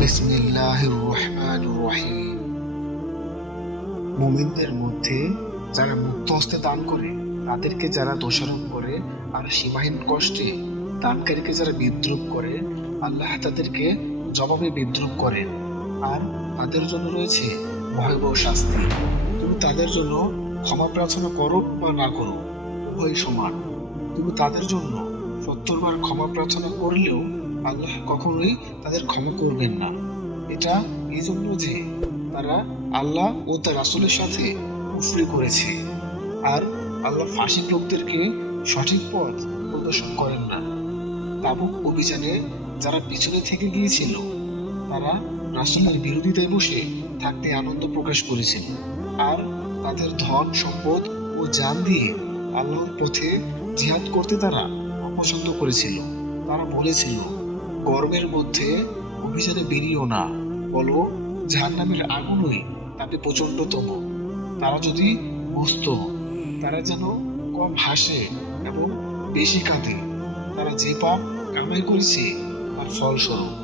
বিসমিল্লাহির রহমানির রহিম। মুমিনদের মধ্যে যারা মুক্ত হস্তে দান করে, তাদেরকে যারা দোষারোপ করে আর সীমাহীন কষ্টে দানকারীকে যারা বিদ্রুপ করে, আল্লাহ তাদেরকে জবাবে বিদ্রুপ করেন আর তাদের জন্য রয়েছে ভয়াবহ শাস্তি। তুমি তাদের জন্য ক্ষমা প্রার্থনা করো বা না করো, উভয় সমান। তুমি তাদের জন্য 70 বার ক্ষমা প্রার্থনা করলেও আল্লাহ কখনোই তাদের ক্ষমা করবেন না। এটা এই জন্য যে তারা আল্লাহ ও তার রাসূলের সাথে কুফরি করেছে, আর আল্লাহ ফাঁসিক লোকদেরকে সঠিক পথ প্রদর্শন করেন না। তাবুক অভিযানে যারা পিছনে থেকে গিয়েছিল, তারা রাসূলের বিরোধিতায় বসে থাকতে আনন্দ প্রকাশ করেছিল, আর তাদের ধন সম্পদ ও জান দিয়ে আল্লাহর পথে জিহাদ করতে তারা অপছন্দ করেছিল। তারা বলেছিল, গরমের মধ্যে অভিযানে বেরিয়েও না, বলো জাহান্নামের আগুনই তাতে প্রচন্ডতম। তারা যদি বুঝতো, তারা যেন কম হাসে এবং বেশি কাঁদে। তারা যে পাপ কামাই করেছে তার ফলস্বরূপ।